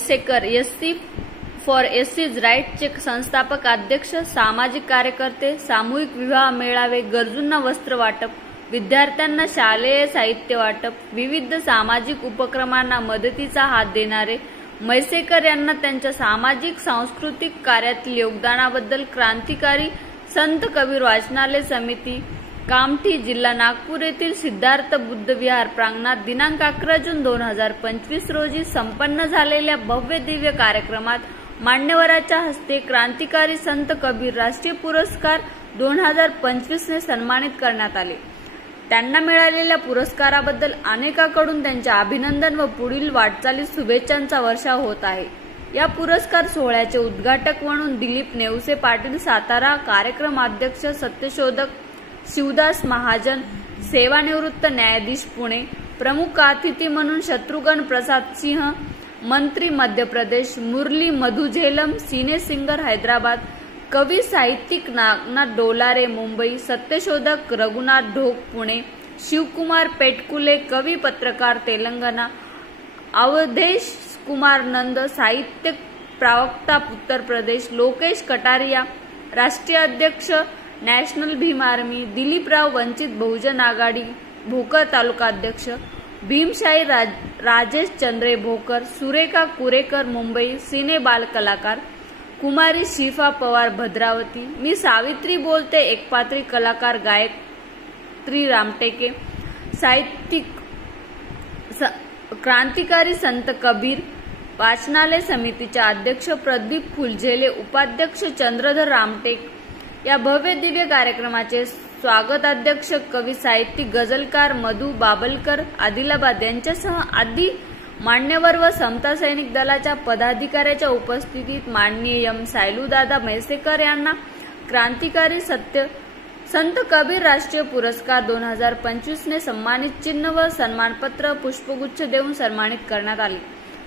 Mhaisekar SC for एससीज राईटचे संस्थापक अध्यक्ष, सामाजिक कार्यकर्ते, सामूहिक विवाह मेळावे, गरजूंना वस्त्र वाटप, विद्यार्थ्यांना शालेय साहित्य वाटप, विविध सामाजिक उपक्रमांना मदतीचा हात देणारे म्हैसेकर यांना त्यांच्या सामाजिक सांस्कृतिक कार्यातील योगदानाबद्दल क्रांतिकारी संत कबीर वाचनालय समिती, कामठी, जिल्हा नागपूर येथील सिद्धार्थ बुद्ध विहार प्रांगणात दिनांक 11 जून 2025 रोजी संपन्न झालेल्या भव्य दिव्य कार्यक्रमात मान्यवरांच्या हस्ते क्रांतिकारी संत कबीर राष्ट्रीय पुरस्कार 2025 ने सन्मानित करण्यात आले। त्यांना मिळालेल्या पुरस्काराबद्दल अनेकांकडून त्यांचे अभिनंदन व पुढील वाटचालीस शुभेच्छांचा वर्षाव होत आहे। या पुरस्कार सोहळ्याचे उद्घाटक म्हणून दिलीप नेवसे पाटील सातारा, कार्यक्रम अध्यक्ष सत्यशोधक शिवदास महाजन, सेवानिवृत्त न्यायाधीश पुणे, प्रमुख अतिथी म्हणून शत्रुघ्न प्रसाद सिंह, मंत्री मध्य प्रदेश, मुरली मधुझेलम, सिने सिंगर हैदराबाद, कवी साहित्यिक नागनाथ डोलारे मुंबई, सत्यशोधक रघुनाथ ढोक पुणे, शिवकुमार पेटकुले, कवी पत्रकार तेलंगणा, अवधेश कुमार नंद, साहित्य प्रवक्ता उत्तर प्रदेश, लोकेश कटारिया, राष्ट्रीय अध्यक्ष नॅशनल भीम आर्मी, दिलीपराव वंचित बहुजन आघाडी भोकर तालुका अध्यक्ष, भीमशाही राजेश चंद्रे भोकर, सुरेखा कुरेकर मुंबई, सिने बाल कलाकार, कुमारी शिफा पवार भद्रावती, मी सावित्री बोलते एकपात्री कलाकार गायत्री रामटेके, साहित्यिक क्रांतिकारी संत कबीर वाचनालय समितीचे अध्यक्ष प्रदीप फुलझेले, उपाध्यक्ष चंद्रधर रामटेक। या भव्य दिव्य कार्यक्रमाचे स्वागत अध्यक्ष कवी साहित्यिक गझलकार मधु बाबलकर आदिलाबाद यांच्यासह आदी मान्यवर व समता सैनिक दलाच्या पदाधिकाऱ्यांच्या उपस्थितीत माननीय एम सायलूदादा म्हैसेकर यांना क्रांतिकारी संत कबीर राष्ट्रीय पुरस्कार 2025 ने सन्मानित चिन्ह व सन्मानपत्र पुष्पगुच्छ देऊन सन्मानित करण्यात आले।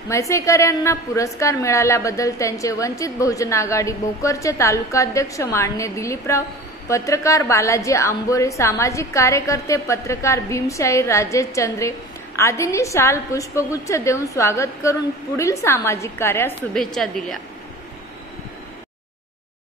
म्हैसेकर यांना पुरस्कार मिळाल्याबद्दल त्यांचे वंचित बहुजन आघाडी भोकरचे तालुकाध्यक्ष माननीय दिलीपराव, पत्रकार बालाजी आंबोरे, सामाजिक कार्यकर्ते पत्रकार भीमशाही राजेश चंद्रे आदींनी शाल पुष्पगुच्छ देऊन स्वागत करून पुढील सामाजिक कार्यास शुभेच्छा दिल्या।